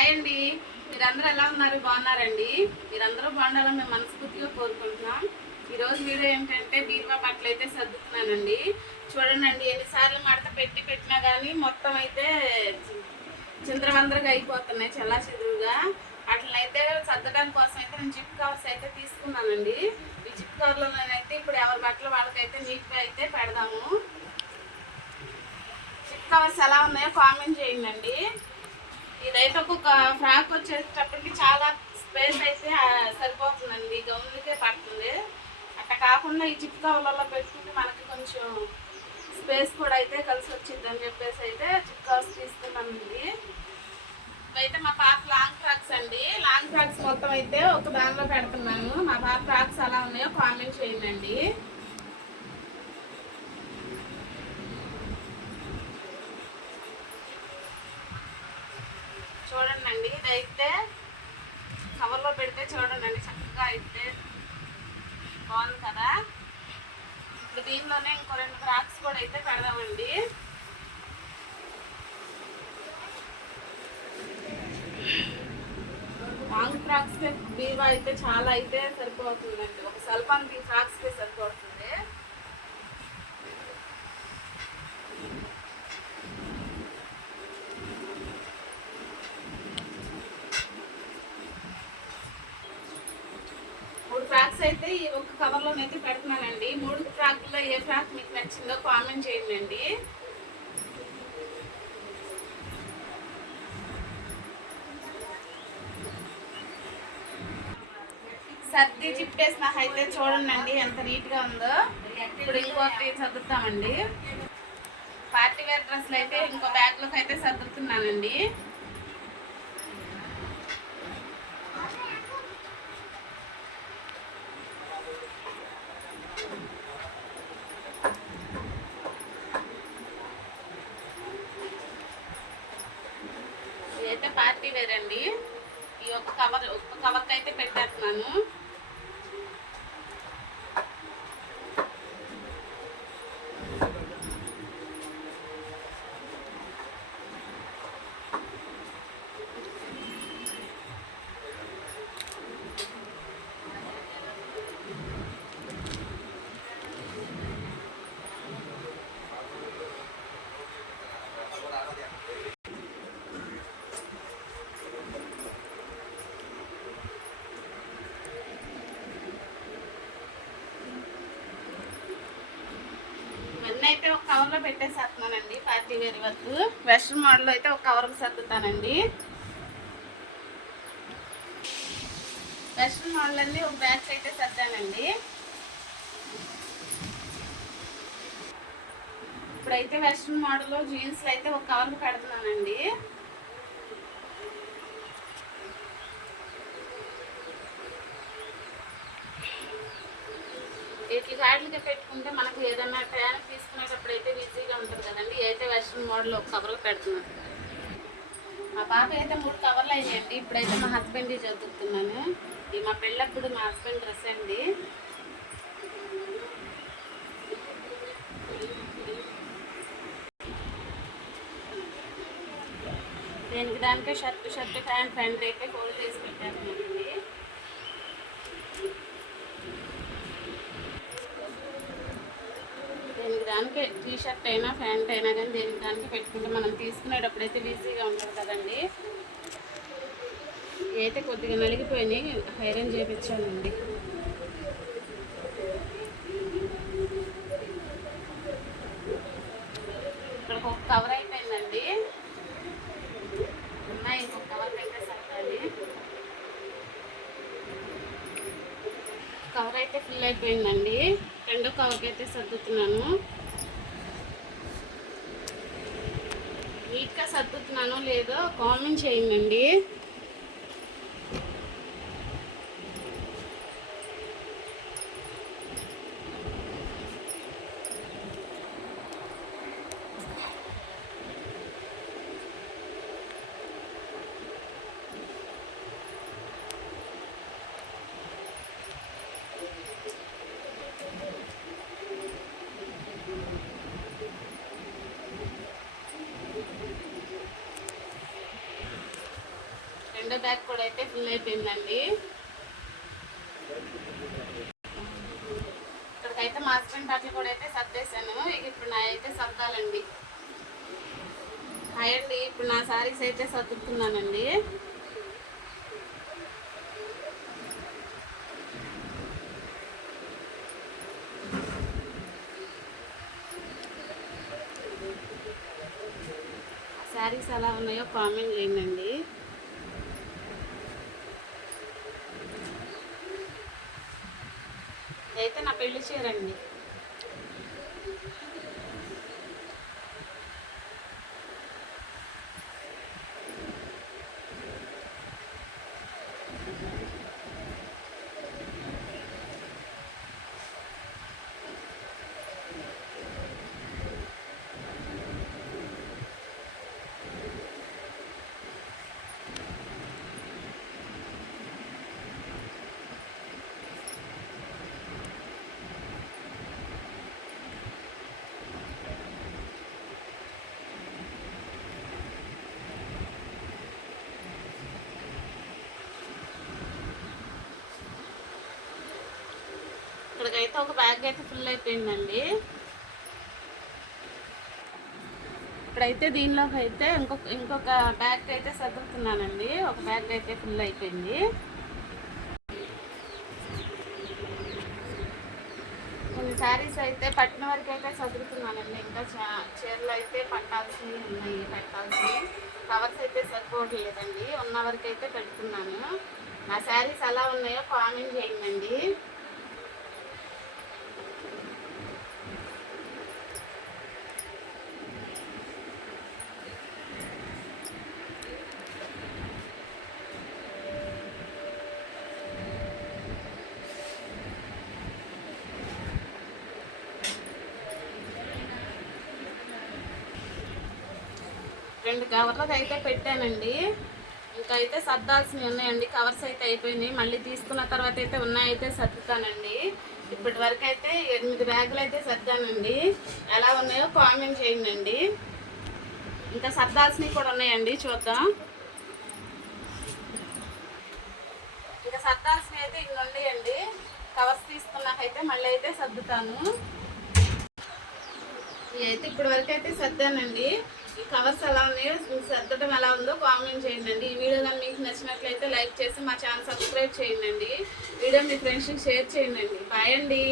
Hi అండి. మీరందరూ ఎలా ఉన్నారు? బాగున్నారండి? మీరందరూ బాగుండాలని మేము మనస్ఫూర్తిగా కోరుకుంటున్నాం. ఈరోజు వీడియో ఏంటంటే బీరువా బట్టలు అయితే సర్దుతున్నానండి. చూడండి, ఎన్నిసార్లు మడత పెట్టినా కానీ మొత్తం అయితే చిందరవందరగా అయిపోతున్నాయి, చల్లా చెదురుగా. అట్లనైతే సర్దడానికి కోసం అయితే నేను జిప్ కవర్స్ అయితే తీసుకున్నానండి. ఈ జిప్ కవర్లో నేనైతే ఇప్పుడు ఎవరి బట్టలు వాళ్ళకైతే నీట్గా అయితే పెడదాము. జిప్ కవర్స్ ఎలా ఉన్నాయో కామెంట్ చేయండి. ఇదైతే ఒక ఫ్రాక్ వచ్చేటప్పటికి చాలా స్పేస్ అయితే సరిపోతుందండి, గౌన్లకే పడుతుంది. అట్లా కాకుండా ఈ జిప్ కవర్లలో పెట్టుకుంటే మనకి కొంచెం స్పేస్ కూడా అయితే కలిసి వచ్చింది అని చెప్పేసి అయితే జిప్ కవర్స్ తీసుకున్నామండి. ఇవైతే మా పాప లాంగ్ ఫ్రాక్స్ అండి. లాంగ్ ఫ్రాక్స్ మొత్తం అయితే ఒక దానిలో పెడుతున్నాను. మా పాప ఫ్రాక్స్ ఎలా ఉన్నాయో కామెంట్ చేయండి. చూడండి, ఇదైతే కవర్లో పెడితే చూడండి చక్కగా అయితే బాగుంది కదా. ఇప్పుడు దీనిలోనే ఇంకో 2 ఫ్రాక్స్ కూడా అయితే పెడదామండి. లాంగ్ ఫ్రాక్స్ బీవా అయితే చాలా అయితే సరిపోతుందండి. ఒక స్వల్పానికి ఫ్రాక్స్కే సరిపోతుంది. ఫ్రాక్స్ అయితే ఈ ఒక కవర్లోనైతే పెడుతున్నానండి. 3 ఫ్రాక్లో ఏ ఫ్రాక్ మీకు నచ్చిందో కామెంట్ చేయండి. సర్ది చిప్పేసిన అయితే చూడండి ఎంత నీట్గా ఉందో. ఇప్పుడు ఇంకోటి సర్దుతామండి. పార్టీ వేర్ డ్రెస్లు అయితే ఇంకో బ్యాగ్లోకి అయితే సర్దుతున్నానండి. ఇదైతే పార్టీ వేర్ అండి. ఈ ఒక కవర్కి అయితే పెట్టేస్తున్నాను. అయితే ఒక కవర్లో పెట్టేసేస్తున్నానండి. పార్టీ వేర్ వరకు వెస్ట్రన్ మోడల్ అయితే ఒక కవర్కి సర్దుతానండి. వెస్ట్రన్ మోడల్ అన్ని ఒక బ్యాగ్స్ అయితే సర్దానండి. ఇప్పుడైతే వెస్ట్రన్ మోడల్ జీన్స్ అయితే ఒక కవర్కి పెడుతున్నానండి. వీటి గాడ్లకి పెట్టుకుంటే మనకు ఏదైనా ట్రైన్ తీసుకునేటప్పుడు అయితే ఈజీగా ఉంటుంది కదండి. అయితే వెస్ట్రన్ మోడల్ ఒక కవర్లో పెడుతున్నాను. మా పాప అయితే 3 కవర్లు అయ్యాయండి. ఇప్పుడైతే మా హస్బెండ్ చదువుతున్నాను. ఇది మా పెళ్ళప్పుడు మా హస్బెండ్ డ్రెస్ అండి. దానికే షర్ట్ ప్యాంట్ అయితే ఫోల్డ్ చేసి పెట్టానండి. దానికి టీ షర్ట్ అయినా ప్యాంట్ అయినా కానీ దానికి పెట్టుకుంటే మనం తీసుకునేటప్పుడు అయితే ఈజీగా ఉంటుంది కదండి. అయితే కొద్దిగా నలిగిపోయినాయి, ఐరన్ చేయించానండి. ఇక్కడ ఒక కవర్ అయిపోయిందండి. ఇంకొక కవర్ పెట్టేసరికి కవర్ అయితే ఫుల్ అయిపోయిందండి. 2వ కవర్కి అయితే సర్దుతున్నాను. నీట్గా సర్దుతున్నానో లేదో కామెంట్ చేయండి. రెండో బ్యాగ్ కూడా అయితే ఫుల్ అయిపోయిందండి. ఇక్కడికైతే మా హస్బెండ్ బట్టలు కూడా అయితే సర్దేశాను. ఇప్పుడు నా అయితే సర్దాలండి. అండి ఇప్పుడు నా శారీస్ అయితే సర్దుతున్నానండి. శారీస్ ఎలా ఉన్నాయో కామెంట్ చేయండి. అయితే నా పెళ్లి చీరండి. ఇక్కడికైతే ఒక బ్యాగ్ అయితే ఫుల్ అయిపోయిందండి. ఇప్పుడైతే దీనిలోకి అయితే ఇంకొక బ్యాగ్ అయితే సర్దుతున్నానండి. ఒక బ్యాగ్ అయితే ఫుల్ అయిపోయింది. కొన్ని శారీస్ అయితే పట్టిన వరకు అయితే సర్దుతున్నానండి. ఇంకా చీరలు అయితే పట్టాల్సినవి ఉన్నాయి, పెట్టాల్సినవి. కవర్స్ అయితే సరిపోవట్లేదండి. ఉన్న వరకు అయితే పెడుతున్నాను. నా శారీస్ ఎలా ఉన్నాయో కామెంట్ చేయండి. రెండు కవర్లకు అయితే పెట్టానండి. ఇంకా అయితే సర్దాల్సినవి ఉన్నాయండి. కవర్స్ అయితే అయిపోయినాయి. మళ్ళీ తీసుకున్న తర్వాత అయితే ఉన్నాయైతే సర్దుతానండి. ఇప్పటి వరకు అయితే 8 బ్యాగులు అయితే సర్దానండి. ఎలా ఉన్నాయో కామెంట్ చేయండి. ఇంకా సర్దాల్సినవి కూడా ఉన్నాయండి, చూద్దాం. ఇంకా సర్దాల్సినవి అయితే ఇన్ని ఉన్నాయండి. కవర్స్ తీసుకున్నాకైతే మళ్ళీ అయితే సర్దుతాను. ఇవి అయితే ఇప్పటి వరకు అయితే సర్దానండి. ఈ కవర్స్ ఎలా ఉన్నాయో, సర్దడం ఎలా ఉందో కామెంట్ చేయండి. ఈ వీడియో కానీ మీకు నచ్చినట్లయితే లైక్ చేసి మా ఛానల్ సబ్స్క్రైబ్ చేయండి. వీడియో మీ ఫ్రెండ్స్కి షేర్ చేయండి. బాయ్ అండి.